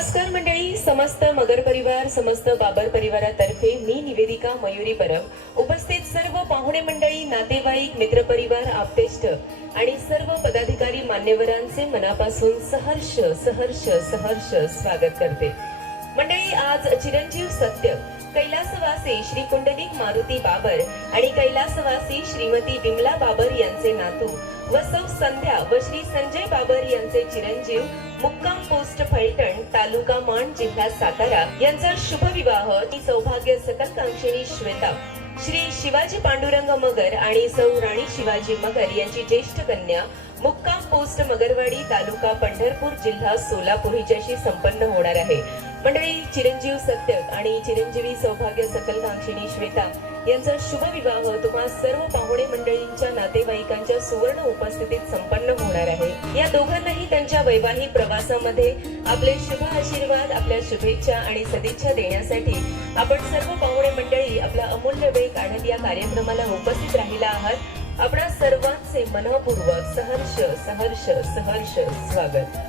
नमस्कार मंडळी, समस्त मगर परिवार, समस्त बाबर परिवारातर्फे मी निवेदिका मयुरी परब उपस्थित सर्व पाहुणे मंडळी, नातेवाईक, मित्रपरिवार, आप्तेष्ट आणि सर्व पदाधिकारी मान्यवरांचे मनापासून सहर्ष सहर्ष सहर्ष स्वागत करते। मंडळी, आज चिरंजीव सत्य कैलासवासी श्री कुंडलिक मारुती बाबर आणि कैलासवासी श्रीमती विमला बाबर यांचे नातू व सौ संध्या व श्री संजय बाबर यांचे चिरंजीव मुक्काम पोस्ट फलटण, तालुका माण, जिल्हा सातारा यांचा शुभ विवाह सौभाग्य सकल कांक्षिणी श्वेता श्री शिवाजी पांडुरंग मगर आणि सौ राणी शिवाजी मगर यांची ज्येष्ठ कन्या मुक्काम पोस्ट मगरवाडी, तालुका पंढरपूर, जिल्हा सोलापूर हिच्याशी संपन्न होणार आहे। मंडळी, चिरंजीव सत्य आणि चिरंजीवी सौभाग्य सकल कांक्षिणी श्वेता यांचा शुभ विवाह तुम्हा सर्व पाहुणे मंडळींच्या, नातेवाईकांच्या सुवर्ण उपस्थितीत संपन्न होणार आहे। या दोघांनाही त्यांच्या वैवाहिक प्रवासामध्ये आपले शुभ आशीर्वाद, आपल्या शुभेच्छा आणि सदिच्छा देण्यासाठी आपण सर्व पाहुणे मंडळी आपला अमूल्य वेळ काढत या कार्यक्रमाला उपस्थित राहिला आहात। आपणा सर्वांचे मनपूर्वक सहर्ष सहर्ष सहर्ष स्वागत।